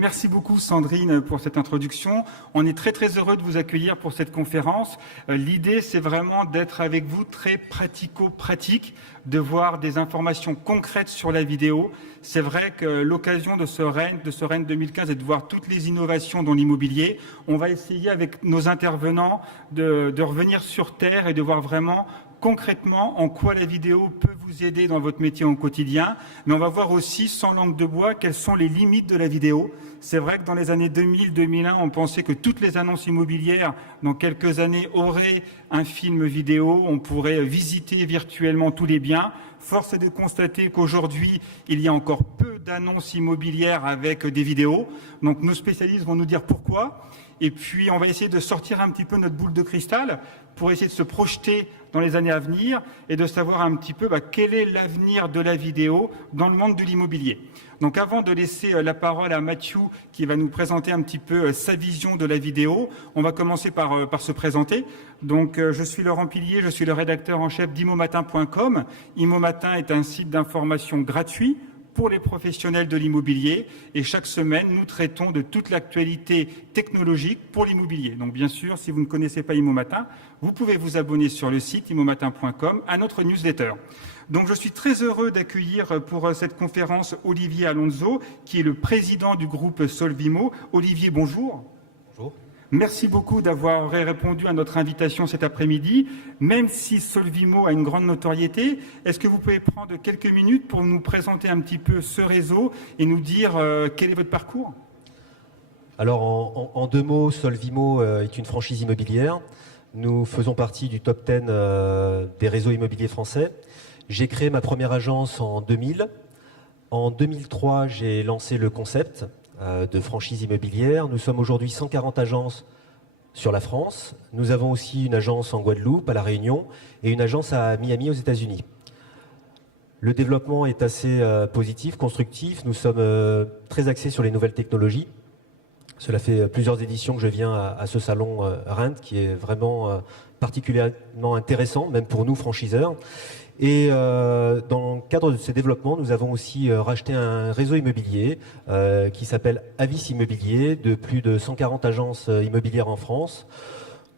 Merci beaucoup Sandrine pour cette introduction. On est très heureux de vous accueillir pour cette conférence. L'idée c'est vraiment d'être avec vous très pratico-pratique, de voir des informations concrètes sur la vidéo. C'est vrai que l'occasion de ce REN 2015 est de voir toutes les innovations dans l'immobilier. On va essayer avec nos intervenants de revenir sur terre et de voir vraiment concrètement en quoi la vidéo peut vous aider dans votre métier au quotidien, mais on va voir aussi, sans langue de bois, quelles sont les limites de la vidéo. C'est vrai que dans les années 2000-2001, on pensait que toutes les annonces immobilières, dans quelques années, auraient un film vidéo, on pourrait visiter virtuellement tous les biens. Force est de constater qu'aujourd'hui, il y a encore peu d'annonces immobilières avec des vidéos. Donc nos spécialistes vont nous dire pourquoi. Et puis, on va essayer de sortir un petit peu notre boule de cristal pour essayer de se projeter dans les années à venir et de savoir un petit peu quel est l'avenir de la vidéo dans le monde de l'immobilier. Donc, avant de laisser la parole à Mathieu qui va nous présenter un petit peu sa vision de la vidéo, on va commencer par se présenter. Donc, je suis Laurent Pilier, je suis le rédacteur en chef d'immomatin.com. Immomatin est un site d'information gratuit pour les professionnels de l'immobilier et chaque semaine, nous traitons de toute l'actualité technologique pour l'immobilier. Donc bien sûr, si vous ne connaissez pas Immomatin, vous pouvez vous abonner sur le site immomatin.com à notre newsletter. Donc je suis très heureux d'accueillir pour cette conférence Olivier Alonso, qui est le président du groupe Solvimo. Olivier, bonjour. Bonjour. Merci beaucoup d'avoir répondu à notre invitation cet après-midi. Même si Solvimo a une grande notoriété, est-ce que vous pouvez prendre quelques minutes pour nous présenter un petit peu ce réseau et nous dire quel est votre parcours ? Alors en deux mots, Solvimo est une franchise immobilière. Nous faisons partie du top 10 des réseaux immobiliers français. J'ai créé ma première agence en 2000. En 2003, j'ai lancé le concept de franchise immobilière. Nous sommes aujourd'hui 140 agences sur la France. Nous avons aussi une agence en Guadeloupe, à La Réunion, et une agence à Miami, aux États-Unis. Le développement est assez positif, constructif. Nous sommes très axés sur les nouvelles technologies. Cela fait plusieurs éditions que je viens à ce salon REN, qui est vraiment particulièrement intéressant, même pour nous, franchiseurs. Et dans le cadre de ces développements, nous avons aussi racheté un réseau immobilier qui s'appelle Avis Immobilier, de plus de 140 agences immobilières en France.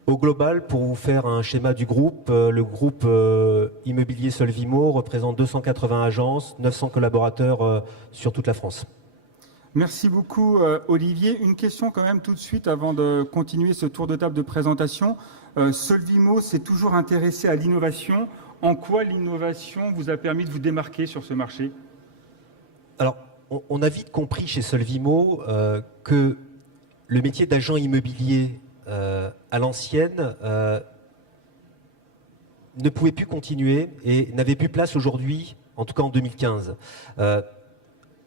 Au global, pour vous faire un schéma du groupe, le groupe immobilier Solvimo représente 280 agences, 900 collaborateurs sur toute la France. Merci beaucoup Olivier. Une question quand même tout de suite avant de continuer ce tour de table de présentation. Solvimo s'est toujours intéressé à l'innovation. En quoi l'innovation vous a permis de vous démarquer sur ce marché ? Alors, on a vite compris chez Solvimo que le métier d'agent immobilier à l'ancienne ne pouvait plus continuer et n'avait plus place aujourd'hui, en tout cas en 2015.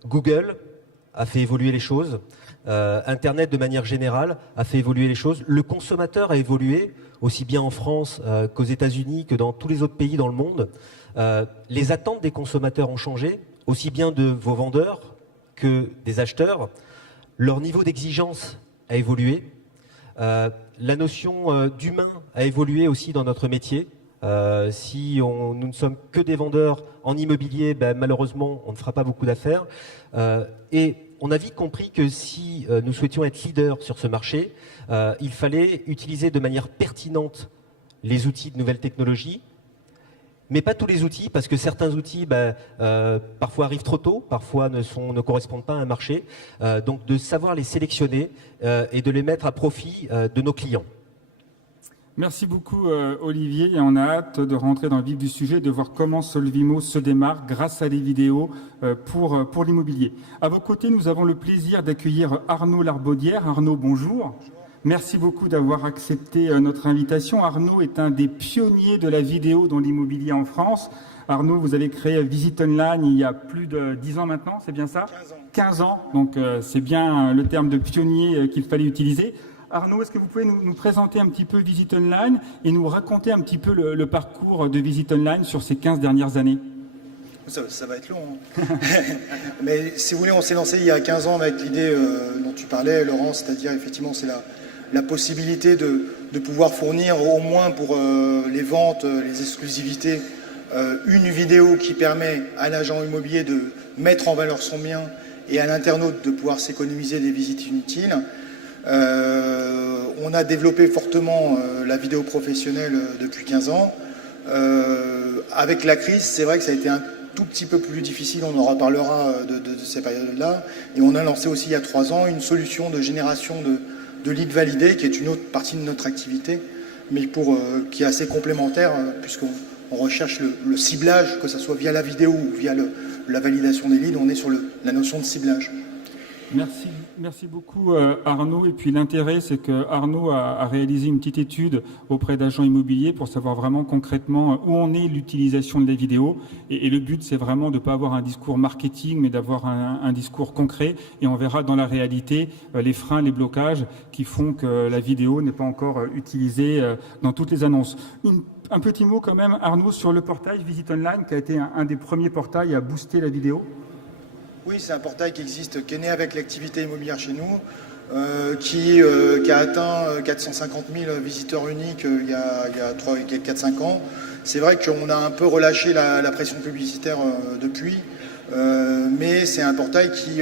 Google a fait évoluer les choses, Internet de manière générale a fait évoluer les choses, le consommateur a évolué, aussi bien en France qu'aux États-Unis, que dans tous les autres pays dans le monde. Les attentes des consommateurs ont changé, aussi bien de vos vendeurs que des acheteurs. Leur niveau d'exigence a évolué. La notion d'humain a évolué aussi dans notre métier. Si nous ne sommes que des vendeurs en immobilier, malheureusement, on ne fera pas beaucoup d'affaires. Et on a vite compris que si nous souhaitions être leaders sur ce marché, il fallait utiliser de manière pertinente les outils de nouvelles technologies, mais pas tous les outils, parce que certains outils parfois arrivent trop tôt, parfois ne correspondent pas à un marché. Donc de savoir les sélectionner et de les mettre à profit de nos clients. Merci beaucoup Olivier et on a hâte de rentrer dans le vif du sujet, de voir comment Solvimo se démarque grâce à des vidéos pour l'immobilier. À vos côtés, nous avons le plaisir d'accueillir Arnaud Larbaudière. Arnaud, bonjour. Merci beaucoup d'avoir accepté notre invitation. Arnaud est un des pionniers de la vidéo dans l'immobilier en France. Arnaud, vous avez créé Visite Online il y a plus de 10 ans maintenant, c'est bien ça ? 15 ans. 15 ans, donc c'est bien le terme de pionnier qu'il fallait utiliser. Arnaud, est-ce que vous pouvez nous présenter un petit peu Visite Online et nous raconter un petit peu le parcours de Visite Online sur ces 15 dernières années ? Ça va être long. Hein. Mais si vous voulez, on s'est lancé il y a 15 ans avec l'idée dont tu parlais, Laurent, c'est-à-dire effectivement c'est la possibilité de pouvoir fournir au moins pour les ventes, les exclusivités, une vidéo qui permet à l'agent immobilier de mettre en valeur son bien et à l'internaute de pouvoir s'économiser des visites inutiles. On a développé fortement la vidéo professionnelle depuis 15 ans. Avec la crise, c'est vrai que ça a été un tout petit peu plus difficile, on en reparlera de ces périodes-là. Et on a lancé aussi il y a 3 ans une solution de génération de leads validés, qui est une autre partie de notre activité, mais qui est assez complémentaire, puisqu'on recherche le ciblage, que ce soit via la vidéo ou via la validation des leads, on est sur la notion de ciblage. Merci beaucoup Arnaud. Et puis l'intérêt, c'est que Arnaud a réalisé une petite étude auprès d'agents immobiliers pour savoir vraiment concrètement où en est l'utilisation de la vidéo. Et le but, c'est vraiment de ne pas avoir un discours marketing, mais d'avoir un discours concret. Et on verra dans la réalité les freins, les blocages qui font que la vidéo n'est pas encore utilisée dans toutes les annonces. Un petit mot quand même, Arnaud, sur le portail Visite Online, qui a été un des premiers portails à booster la vidéo. Oui, c'est un portail qui existe, qui est né avec l'activité immobilière chez nous, qui a atteint 450 000 visiteurs uniques il y a 4-5 ans. C'est vrai qu'on a un peu relâché la pression publicitaire depuis, mais c'est un portail qui,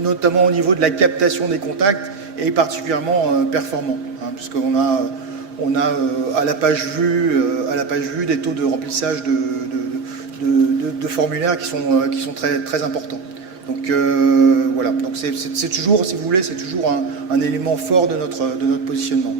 notamment au niveau de la captation des contacts, est particulièrement performant, puisqu'on a à la page vue des taux de remplissage de formulaires qui sont très, très importants. Donc voilà, donc c'est toujours, si vous voulez, c'est toujours un élément fort de notre positionnement.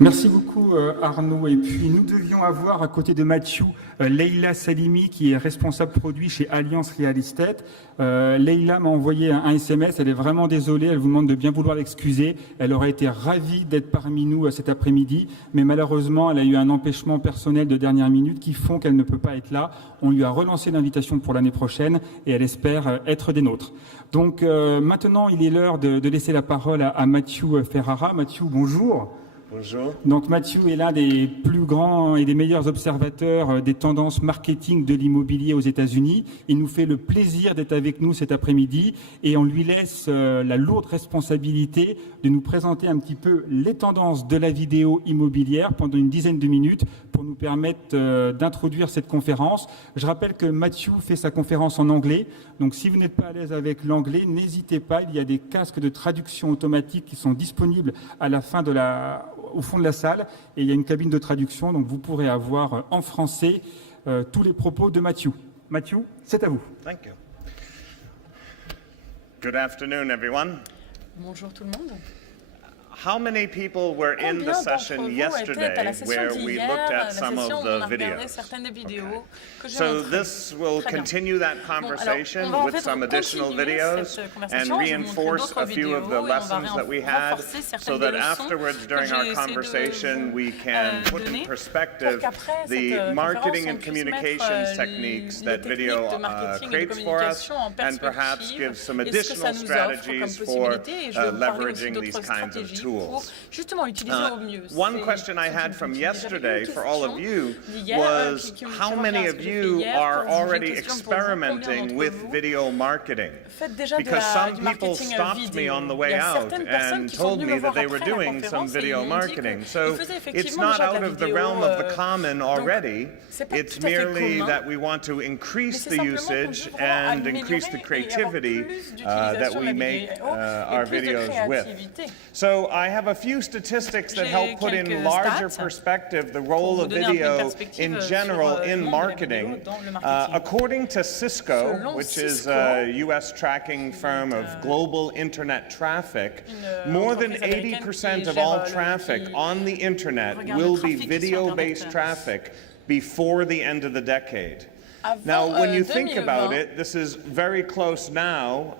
Merci beaucoup Arnaud. Et puis nous devions avoir à côté de Mathieu Leïla Salimi, qui est responsable produit chez Alliance Real Estate. Leïla m'a envoyé un SMS, elle est vraiment désolée, elle vous demande de bien vouloir l'excuser. Elle aurait été ravie d'être parmi nous cet après-midi, mais malheureusement elle a eu un empêchement personnel de dernière minute qui font qu'elle ne peut pas être là. On lui a relancé l'invitation pour l'année prochaine et elle espère être des nôtres. Donc maintenant il est l'heure de laisser la parole à Mathieu Ferrara. Mathieu, bonjour. Bonjour. Donc Mathieu est l'un des plus grands et des meilleurs observateurs des tendances marketing de l'immobilier aux États-Unis. Il nous fait le plaisir d'être avec nous cet après-midi et on lui laisse la lourde responsabilité de nous présenter un petit peu les tendances de la vidéo immobilière pendant une dizaine de minutes pour nous permettre d'introduire cette conférence. Je rappelle que Mathieu fait sa conférence en anglais, donc si vous n'êtes pas à l'aise avec l'anglais, n'hésitez pas, il y a des casques de traduction automatique qui sont disponibles à la fin au fond de la salle, et il y a une cabine de traduction, donc vous pourrez avoir en français tous les propos de Mathieu. Mathieu, c'est à vous. Thank you. Good afternoon, everyone. Bonjour tout le monde. How many people were in the session yesterday where we looked at some of the videos? So this will continue that conversation with some additional videos and reinforce a few of the lessons that we had so that afterwards during our conversation we can put in perspective the marketing and communications techniques that video creates for us and perhaps give some additional strategies for leveraging these kinds of tools. One question I had from yesterday for all of you was how many of you are already experimenting with video marketing? Because some people stopped me on the way out and told me that they were doing some video marketing. So it's not out of the realm of the common already. It's merely that we want to increase the usage and increase the creativity that we make our videos with. So I have a few statistics that help put in larger perspective the role of video in general in marketing. According to Cisco, which is a US tracking firm of global internet traffic, more than 80% of all traffic on the internet will be video-based traffic before the end of the decade. Now, when you think about it, this is very close now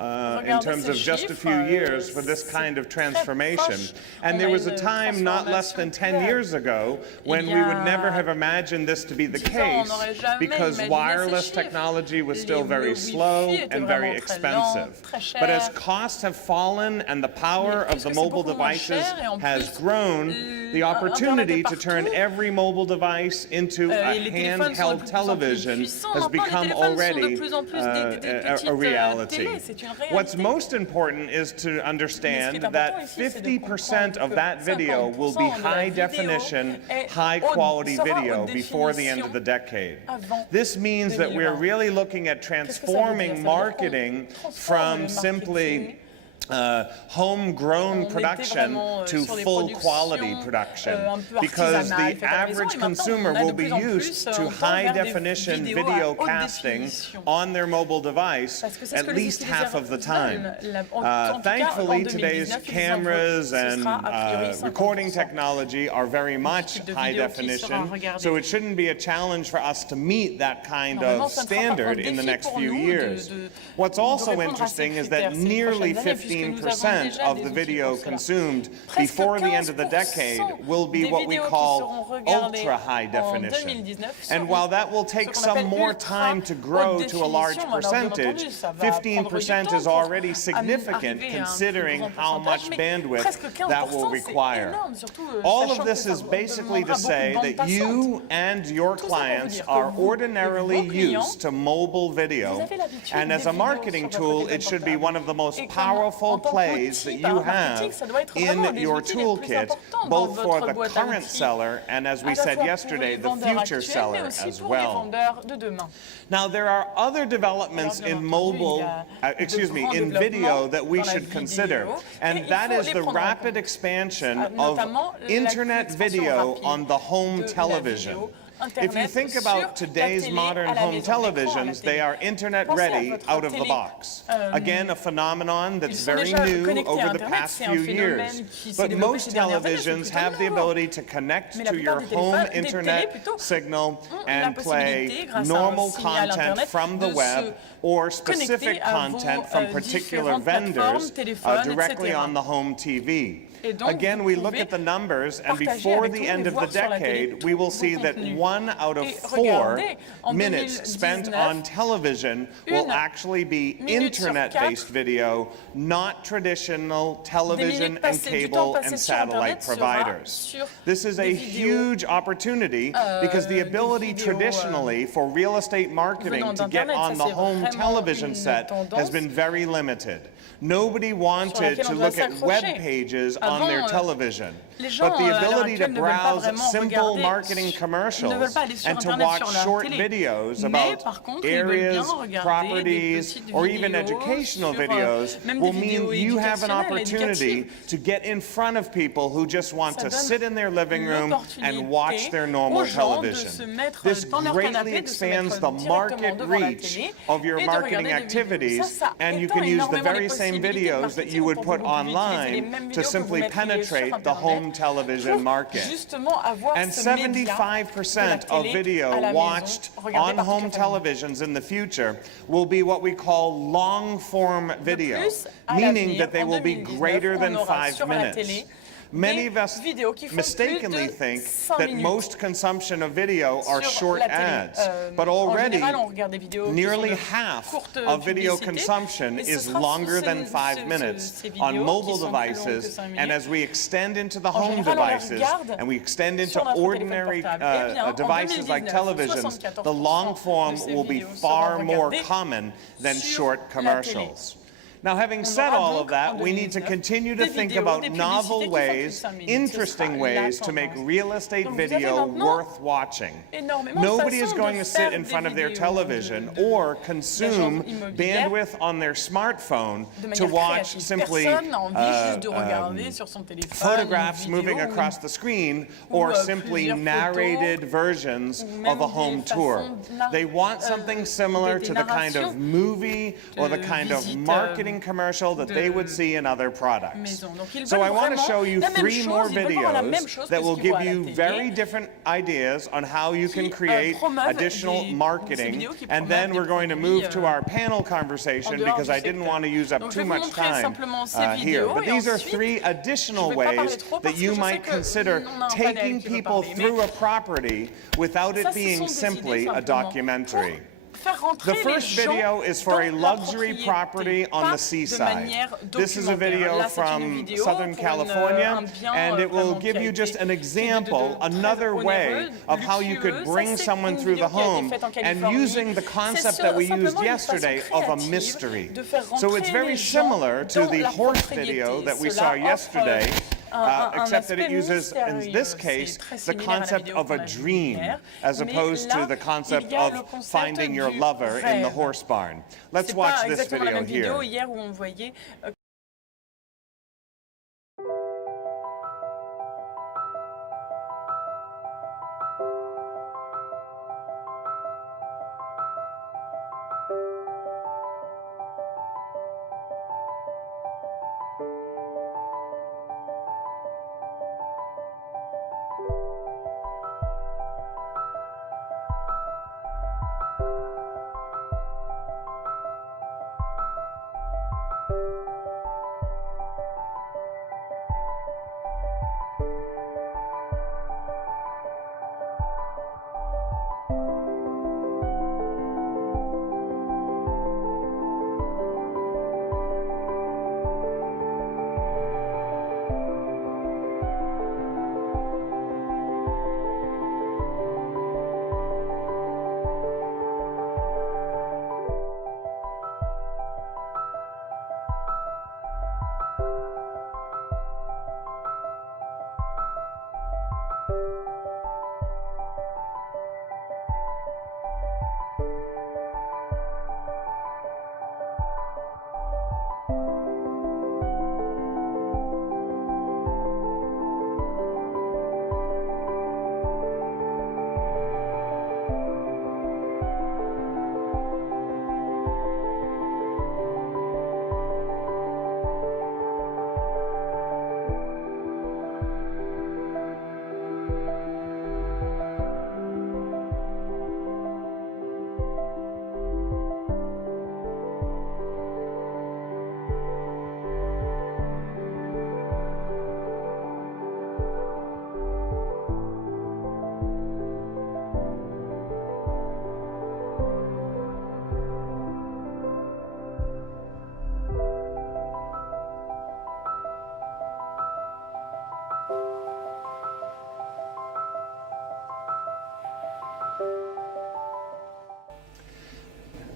in terms of just a few years for this kind of transformation. And there was a time not less than 10 years ago when we would never have imagined this to be the case because wireless technology was still very slow and very expensive. But as costs have fallen and the power of the mobile devices has grown, the opportunity to turn every mobile device into a handheld television has become already a reality. What's most important is to understand that 50% of that video will be high definition, high quality video before the end of the decade. This means that we're really looking at transforming marketing from simply homegrown production to full quality production, because the average consumer will be used to high definition video casting on their mobile device at least half of the time. Thankfully, today's cameras and recording technology are very much high definition, so it shouldn't be a challenge for us to meet that kind of standard in the next few years. What's also interesting is that nearly 15% of the video consumed before the end of the decade will be what we call ultra high definition. And while that will take some more time to grow to a large percentage, 15% is already significant considering how much bandwidth that will require. All of this is basically to say that you and your clients are ordinarily used to mobile video, and as a marketing tool, it should be one of the most powerful plays that you have in your toolkit, both for the current seller and, as we said yesterday, the future seller as well. Now, there are other developments in in video that we should consider, and that is the rapid expansion of internet video on the home television. If you think about today's modern home televisions, they are internet ready out of the box. Again, a phenomenon that's very new over the past few years. But most televisions have the ability to connect to your home internet signal and play normal content from the web or specific content from particular vendors directly on the home TV. Again, we look at the numbers, and before the end of the decade, we will see that 1 out of 4 minutes spent on television will actually be internet-based video, not traditional television and cable and satellite providers. This is a huge opportunity because the ability traditionally for real estate marketing to get on the home television set has been very limited. Nobody wanted to look at web pages on their television. But the ability to browse simple marketing commercials and to watch short videos about areas, properties, or even educational videos will mean you have an opportunity to get in front of people who just want to sit in their living room and watch their normal television. This greatly expands the market reach of your marketing activities, and you can use the very same videos that you would put online to simply penetrate the home television market. And 75% of video watched on home televisions in the future will be what we call long-form video, meaning that they will be greater than 5 minutes. Many of us mistakenly think that most consumption of video are short ads, but already nearly half of video consumption is longer than 5 minutes on mobile devices, and as we extend into the home devices and we extend into ordinary devices like televisions, the long form will be far more common than short commercials. Now, having said all of that, we need to continue to think about novel ways, interesting ways to make real estate video worth watching. Nobody is going to sit in front of their television or consume bandwidth on their smartphone to watch simply photographs moving across the screen or simply narrated versions of a home tour. They want something similar to the kind of movie or the kind of marketing commercial that they would see in other products. So I want to show you 3 more videos that will give you very different ideas on how you can create additional marketing, and then we're going to move to our panel conversation because I didn't want to use up too much time here. But these are 3 additional ways that you might consider taking people through a property without it being simply a documentary. The first video is for a luxury property on the seaside. This is a video from Southern California, and it will give you just an example, another way of how you could bring someone through the home and using the concept that we used yesterday of a mystery. So it's very similar to the horse video that we saw yesterday, except that it uses, in this case, the concept of a dream, as opposed to the concept of finding your lover in the horse barn. Let's watch this video here.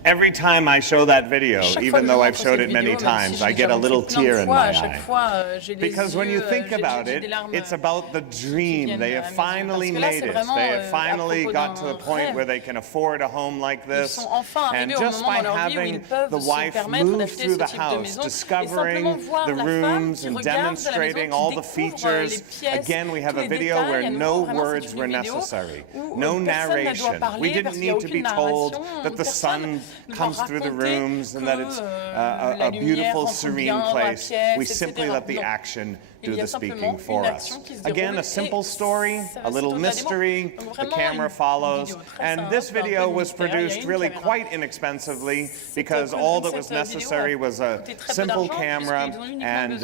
Every time I show that video, even though I've showed it many times, I get a little tear in my eye. Because when you think about it, it's about the dream. They have finally made it. They have finally got to the point where they can afford a home like this. And just by having the wife move through the house, discovering the rooms and demonstrating all the features, again, we have a video where no words were necessary, no narration. We didn't need to be told that the sun comes through the rooms and that it's a beautiful, serene place. We simply let the action do the speaking for us. Again, a simple story, a little mystery, the camera follows, and this video was produced really quite inexpensively because all that was necessary was a simple camera, and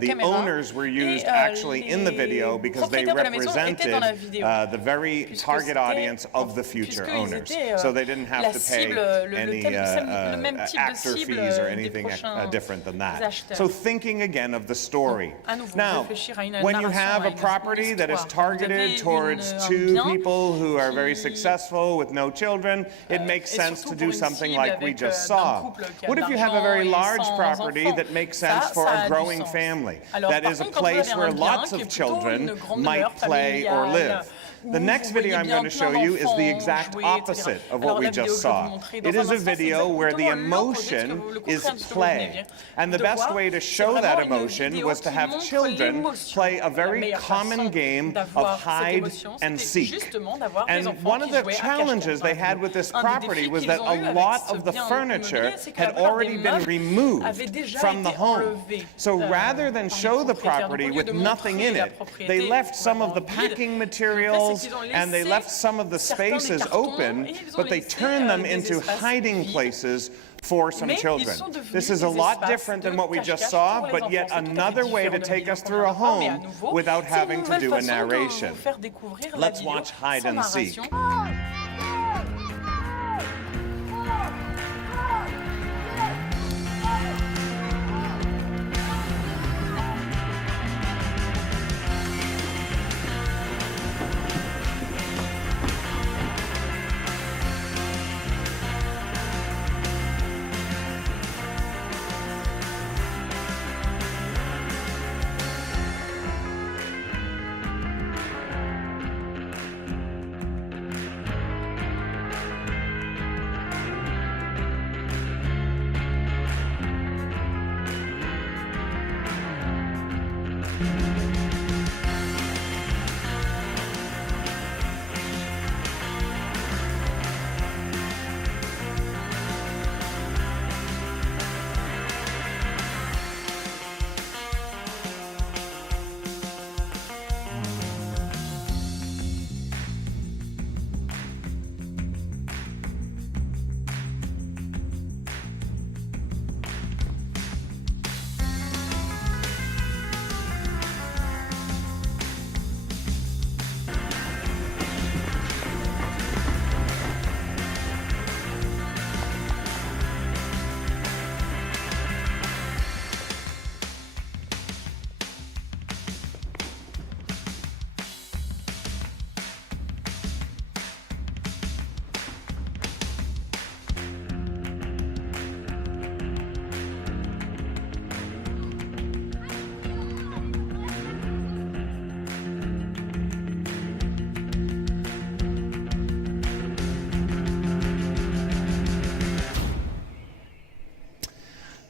the owners were used actually in the video because they represented the very target audience of the future owners. So they didn't have to pay any actor fees or anything different than that. So thinking again of the story. Now, when you have a property that is targeted towards two people who are very successful with no children, it makes sense to do something like we just saw. What if you have a very large property that makes sense for a growing family? That is a place where lots of children might play or live. The next video I'm going to show you is the exact opposite of what we just saw. It is a video where the emotion is play. And the best way to show that emotion was to have children play a very common game of hide and seek. And one of the challenges they had with this property was that a lot of the furniture had already been removed from the home. So rather than show the property with nothing in it, they left some of the packing materials and they left some of the spaces open, but they turned them into hiding places for some children. This is a lot different than what we just saw, but yet another way to take us through a home without having to do a narration. Let's watch Hide and Seek.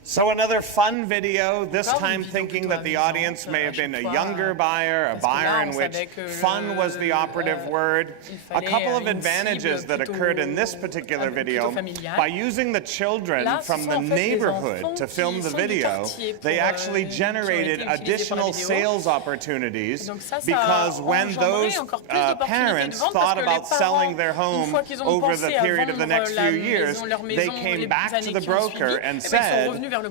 So another fun video, this time thinking that the audience may have been a younger buyer, a buyer in which fun was the operative word. A couple of advantages that occurred in this particular video. By using the children from the neighborhood to film the video, they actually generated additional sales opportunities because when those parents thought about selling their home over the period of the next few years, they came back to the broker and said,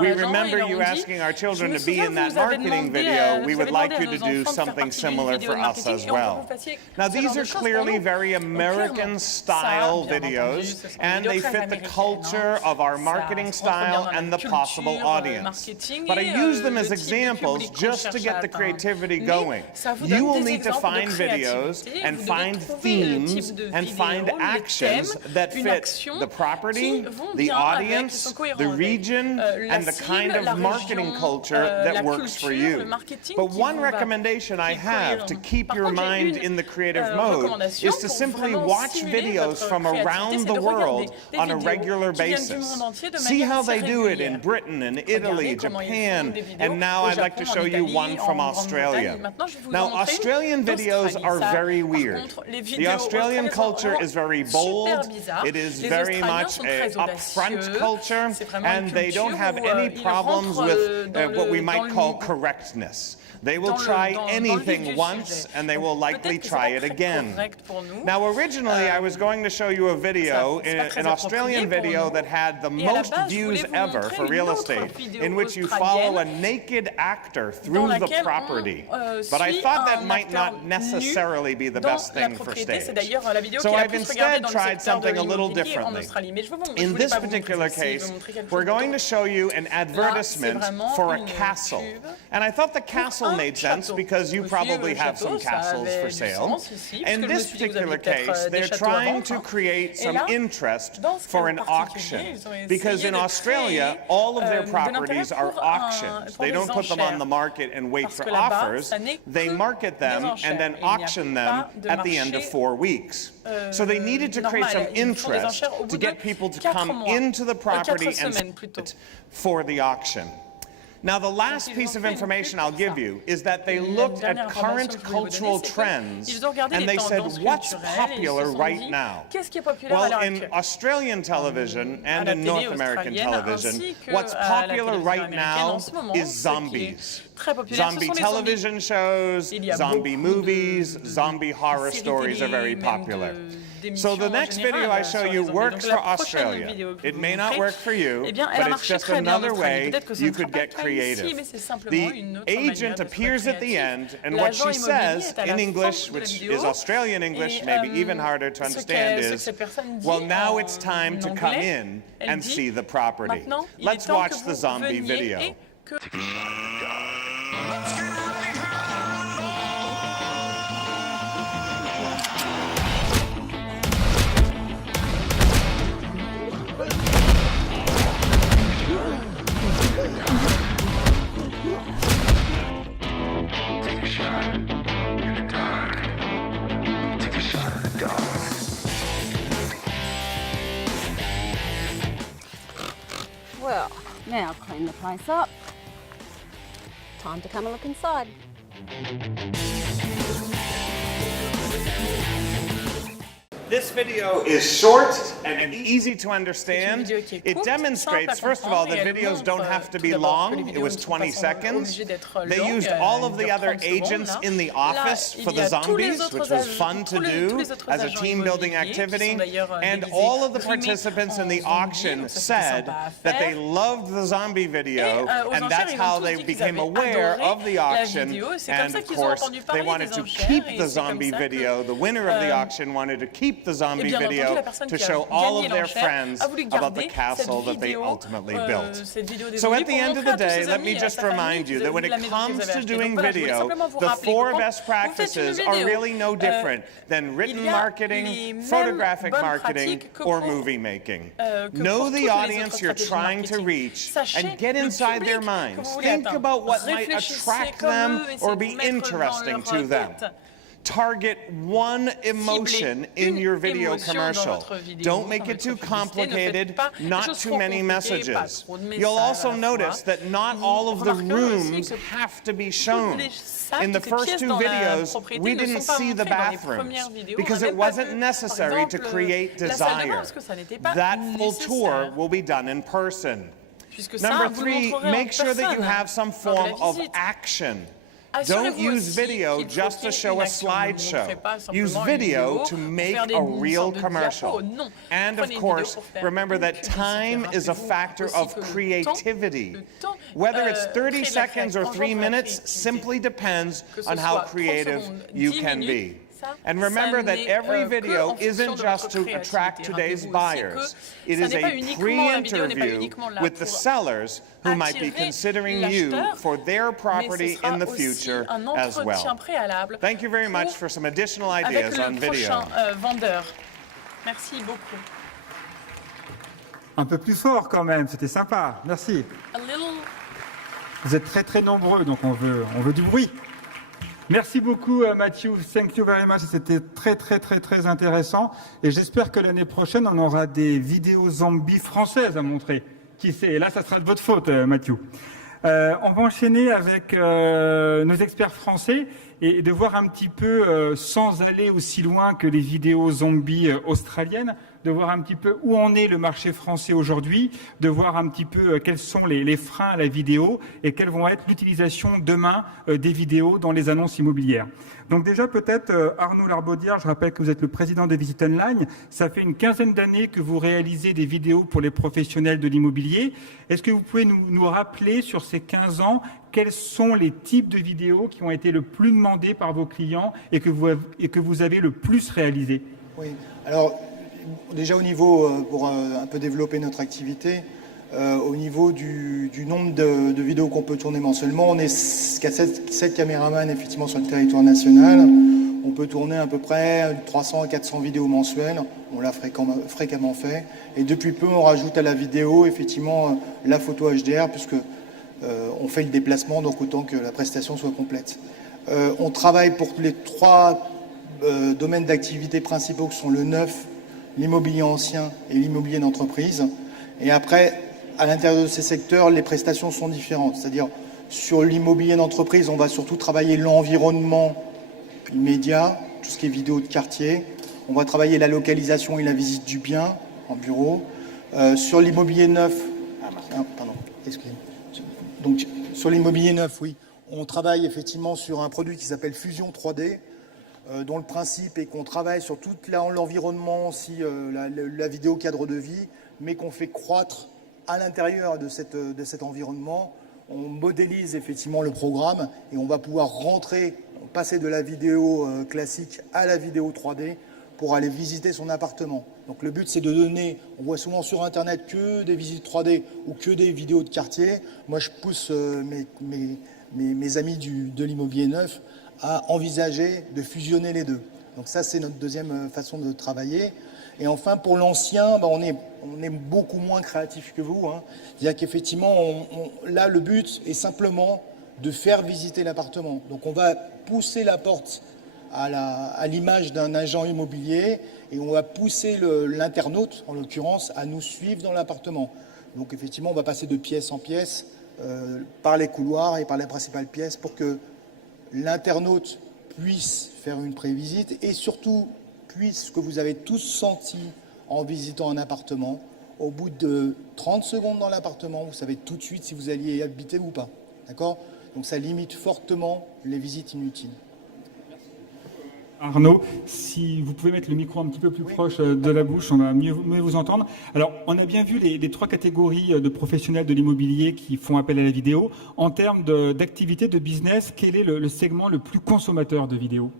"We remember you asking our children to be in that marketing video. We would like you to do something similar for us as well." Now, these are clearly very American-style videos, and they fit the culture of our marketing style and the possible audience. But I use them as examples just to get the creativity going. You will need to find videos and find themes and find actions that fit the property, the audience, the region, and the kind of marketing culture that works for you. But one recommendation I have to keep your mind in the creative mode is to simply watch videos from around the world on a regular basis. See how they do it in Britain and Italy, Japan, and now I'd like to show you one from Australia. Now, Australian videos are very weird. The Australian culture is very bold. It is very much an upfront culture, and they don't have any problems with what we might call correctness. They will try anything once, and they will likely try it again. Now, originally, I was going to show you a video, an Australian video that had the most views ever for real estate, in which you follow a naked actor through the property. But I thought that might not necessarily be the best thing for stage. So I've instead tried something a little differently. In this particular case, we're going to show you an advertisement for a castle. And I thought the castle made sense because you probably have some castles for sale. In this particular case, they're trying to create some interest for an auction. Because in Australia, all of their properties are auctions. They don't put them on the market and wait for offers. They market them and then auction them at the end of 4 weeks. So they needed to create some interest to get people to come into the property and sit for the auction. Now, the last piece of information I'll give you is that they looked at current cultural trends and they said, what's popular right now? Well, in Australian television and in North American television, what's popular right now is zombies. Zombie television shows, zombie movies, zombie horror stories are very popular. So the next video I show you works for Australia. It may not work for you, but it's just another way you could get creative. The agent appears at the end, and what she says in English, which is Australian English, maybe even harder to understand, is, well, now it's time to come in and see the property. Let's watch the zombie video. Well, now clean the place up. Time to come and look inside. This video is short and easy to understand. It demonstrates, first of all, that videos don't have to be long. It was 20 seconds. They used all of the other agents in the office for the zombies, which was fun to do as a team-building activity. And all of the participants in the auction said that they loved the zombie video, and that's how they became aware of the auction. And of course, they wanted to keep the zombie video. The winner of the auction wanted to keep the zombie video to show all of their friends about the castle that they ultimately built. So at the end of the day, let me just remind you that when it comes to doing video, the 4 best practices are really no different than written marketing, photographic marketing, or movie making. Know the audience you're trying to reach and get inside their minds. Think about what might attract them or be interesting to them. Target one emotion in your video commercial. Don't make it too complicated, not too many messages. You'll also notice that not all of the rooms have to be shown. In the first 2 videos, we didn't see the bathrooms because it wasn't necessary to create desire. That full tour will be done in person. Number 3, make sure that you have some form of action. Don't use video just to show a slideshow. Use video to make a real commercial. And of course, remember that time is a factor of creativity. Whether it's 30 seconds or 3 minutes simply depends on how creative you can be. And remember that every video isn't just to attract today's buyers. It is a pre-interview with the sellers who might be considering you for their property in the future as well. Thank you very much for some additional ideas on video. Merci beaucoup. Un peu plus fort quand même, c'était sympa. Merci. Vous êtes très nombreux, donc on veut du bruit. Merci beaucoup Matthew, thank you very much, c'était très intéressant et j'espère que l'année prochaine on aura des vidéos zombies françaises à montrer. Qui sait, et là ça sera de votre faute Matthew. On va enchaîner avec nos experts français et de voir un petit peu, sans aller aussi loin que les vidéos zombies australiennes, de voir un petit peu où en est le marché français aujourd'hui, de voir un petit peu quels sont les freins à la vidéo et quelle vont être l'utilisation demain des vidéos dans les annonces immobilières. Donc déjà peut-être Arnaud Larbaudière, je rappelle que vous êtes le président de Visit Online, ça fait une quinzaine d'années que vous réalisez des vidéos pour les professionnels de l'immobilier. Est-ce que vous pouvez nous rappeler sur ces 15 ans quels sont les types de vidéos qui ont été le plus demandés par vos clients et que vous avez le plus réalisé? Oui, alors déjà au niveau, pour un peu développer notre activité, au niveau du nombre de vidéos qu'on peut tourner mensuellement, on est 7 caméramans effectivement sur le territoire national. On peut tourner à peu près 300 à 400 vidéos mensuelles, on l'a fréquemment fait. Et depuis peu, on rajoute à la vidéo effectivement la photo HDR, puisque on fait le déplacement, donc autant que la prestation soit complète. On travaille pour les 3 domaines d'activité principaux qui sont le neuf, l'immobilier ancien et l'immobilier d'entreprise. Et après, à l'intérieur de ces secteurs, les prestations sont différentes. C'est-à-dire, sur l'immobilier d'entreprise, on va surtout travailler l'environnement immédiat, tout ce qui est vidéo de quartier. On va travailler la localisation et la visite du bien en bureau. Sur l'immobilier neuf, donc sur l'immobilier neuf, oui, on travaille effectivement sur un produit qui s'appelle Fusion 3D, dont le principe est qu'on travaille sur tout l'environnement, aussi la vidéo cadre de vie, mais qu'on fait croître à l'intérieur de cet environnement. On modélise effectivement le programme et on va pouvoir passer de la vidéo classique à la vidéo 3D pour aller visiter son appartement. Donc le but, c'est de donner, on voit souvent sur Internet que des visites 3D ou que des vidéos de quartier. Moi, je pousse mes amis de l'immobilier neuf à envisager de fusionner les deux. Donc ça, c'est notre deuxième façon de travailler. Et enfin, pour l'ancien, on est beaucoup moins créatif que vous. Hein. C'est-à-dire qu'effectivement, là, le but est simplement de faire visiter l'appartement. Donc on va pousser la porte à l'image d'un agent immobilier et on va pousser l'internaute, en l'occurrence, à nous suivre dans l'appartement. Donc effectivement, on va passer de pièce en pièce par les couloirs et par les principales pièces pour que l'internaute puisse faire une prévisite et surtout puisse, ce que vous avez tous senti en visitant un appartement, au bout de 30 secondes dans l'appartement, vous savez tout de suite si vous alliez y habiter ou pas. D'accord ? Donc ça limite fortement les visites inutiles. Arnaud, si vous pouvez mettre le micro un petit peu plus proche de la bouche, on va mieux vous entendre. Alors, on a bien vu les 3 catégories de professionnels de l'immobilier qui font appel à la vidéo. En termes d'activité, de business, quel est le segment le plus consommateur de vidéos ?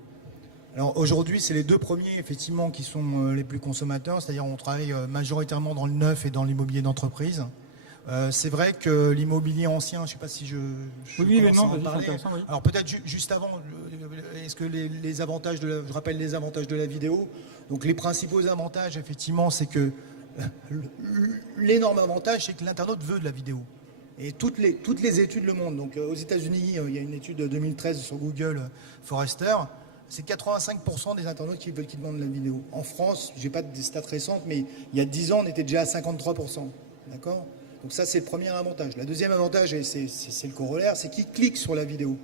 Alors aujourd'hui, c'est les 2 premiers effectivement qui sont les plus consommateurs, c'est-à-dire on travaille majoritairement dans le neuf et dans l'immobilier d'entreprise. C'est vrai que l'immobilier ancien, je ne sais pas si je commence à en parler. Oui. Alors peut-être juste avant, est-ce que les avantages je rappelle les avantages de la vidéo. Donc les principaux avantages, effectivement, c'est que l'énorme avantage, c'est que l'internaute veut de la vidéo. Et toutes les études le montrent. Donc aux États-Unis, il y a une étude de 2013 sur Google Forrester. C'est 85% des internautes qui veulent qu'ils demandent la vidéo. En France, je n'ai pas de stats récentes, mais il y a 10 ans, on était déjà à 53%. D'accord ? Donc ça, c'est le premier avantage. Le deuxième avantage, et c'est le corollaire, c'est qu'ils cliquent sur la vidéo.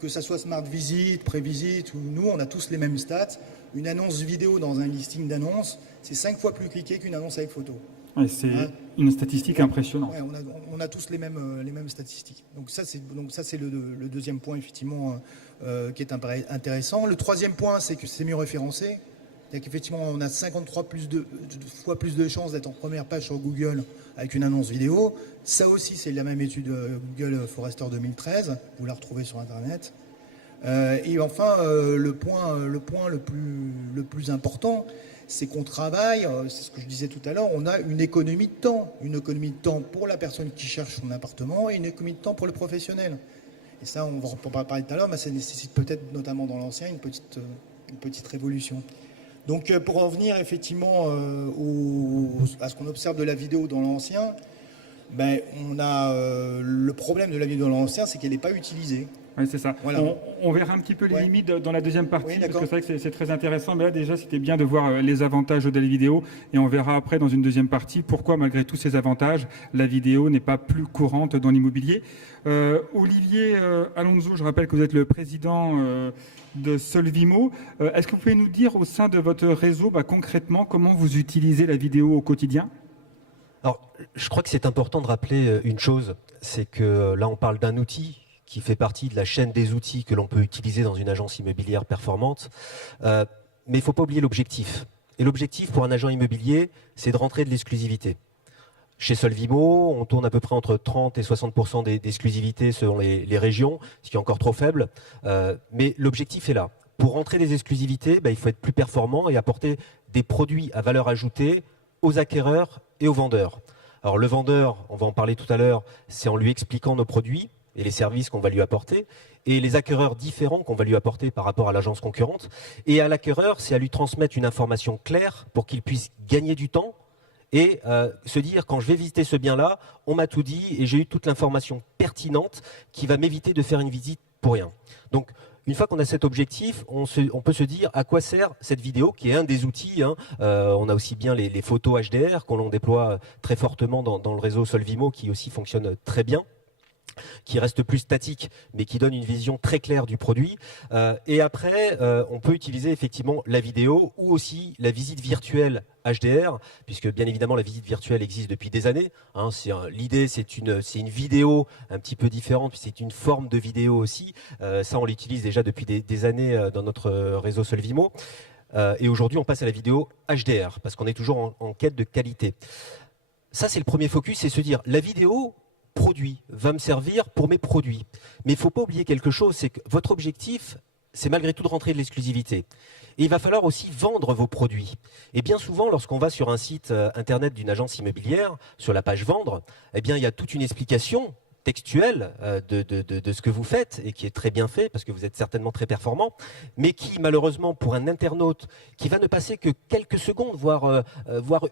Que ça soit Smart Visit, Prévisite, ou nous, on a tous les mêmes stats. Une annonce vidéo dans un listing d'annonces, c'est 5 fois plus cliqué qu'une annonce avec photo. Ouais, c'est une statistique impressionnante. Ouais, on a tous les mêmes statistiques. Donc ça, c'est le deuxième point, effectivement, qui est intéressant. Le troisième point, c'est que c'est mieux référencé. C'est-à-dire qu'effectivement, on a 53 fois plus de chances d'être en première page sur Google avec une annonce vidéo. Ça aussi, c'est la même étude Google Forrester 2013. Vous la retrouvez sur Internet. Et enfin, le point le plus important, c'est qu'on travaille, c'est ce que je disais tout à l'heure, on a une économie de temps. Une économie de temps pour la personne qui cherche son appartement et une économie de temps pour le professionnel. Et ça, on va en parler tout à l'heure, mais ça nécessite peut-être, notamment dans l'ancien, une petite révolution. Donc pour en venir effectivement à ce qu'on observe de la vidéo dans l'ancien, on a le problème de la vidéo dans l'ancien, c'est qu'elle n'est pas utilisée. Oui, c'est ça. Voilà. On verra un petit peu les limites dans la deuxième partie, parce que c'est vrai que c'est très intéressant. Mais là, déjà, c'était bien de voir les avantages de la vidéo. Et on verra après, dans une deuxième partie, pourquoi, malgré tous ces avantages, la vidéo n'est pas plus courante dans l'immobilier. Olivier Alonso, je rappelle que vous êtes le président de Solvimo. Est-ce que vous pouvez nous dire, au sein de votre réseau, concrètement, comment vous utilisez la vidéo au quotidien ? Alors, je crois que c'est important de rappeler une chose, c'est que là, on parle d'un outil qui fait partie de la chaîne des outils que l'on peut utiliser dans une agence immobilière performante. Mais il ne faut pas oublier l'objectif. Et l'objectif pour un agent immobilier, c'est de rentrer de l'exclusivité. Chez Solvimo, on tourne à peu près entre 30 et 60% d'exclusivité selon les régions, ce qui est encore trop faible. Mais l'objectif est là. Pour rentrer des exclusivités, il faut être plus performant et apporter des produits à valeur ajoutée aux acquéreurs et aux vendeurs. Alors le vendeur, on va en parler tout à l'heure, c'est en lui expliquant nos produits et les services qu'on va lui apporter, et les acquéreurs différents qu'on va lui apporter par rapport à l'agence concurrente. Et à l'acquéreur, c'est à lui transmettre une information claire pour qu'il puisse gagner du temps et se dire, quand je vais visiter ce bien-là, on m'a tout dit et j'ai eu toute l'information pertinente qui va m'éviter de faire une visite pour rien. Donc, une fois qu'on a cet objectif, on peut se dire à quoi sert cette vidéo, qui est un des outils. On a aussi bien les photos HDR qu'on déploie très fortement dans le réseau Solvimo, qui aussi fonctionne très bien, qui reste plus statique, mais qui donne une vision très claire du produit. Et après, on peut utiliser effectivement la vidéo ou aussi la visite virtuelle HDR, puisque bien évidemment la visite virtuelle existe depuis des années. L'idée, c'est une vidéo un petit peu différente, puis c'est une forme de vidéo aussi. Ça, on l'utilise déjà depuis des années dans notre réseau Solvimo. Et aujourd'hui, on passe à la vidéo HDR, parce qu'on est toujours en quête de qualité. Ça, c'est le premier focus, c'est se dire, la vidéo produit va me servir pour mes produits. Mais il ne faut pas oublier quelque chose, c'est que votre objectif, c'est malgré tout de rentrer de l'exclusivité. Et il va falloir aussi vendre vos produits. Et bien souvent, lorsqu'on va sur un site internet d'une agence immobilière, sur la page vendre, eh bien, il y a toute une explication textuelle de ce que vous faites, et qui est très bien fait, parce que vous êtes certainement très performant, mais qui, malheureusement, pour un internaute qui va ne passer que quelques secondes, voire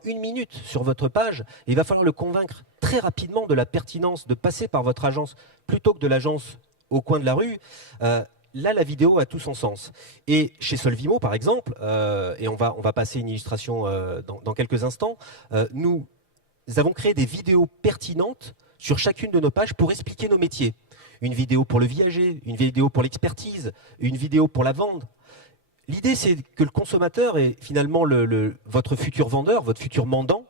une minute sur votre page, il va falloir le convaincre très rapidement de la pertinence de passer par votre agence plutôt que de l'agence au coin de la rue. Là, la vidéo a tout son sens. Et chez Solvimo, par exemple, et on va passer une illustration dans quelques instants, nous avons créé des vidéos pertinentes sur chacune de nos pages pour expliquer nos métiers. Une vidéo pour le viager, une vidéo pour l'expertise, une vidéo pour la vente. L'idée, c'est que le consommateur et finalement votre futur vendeur, votre futur mandant,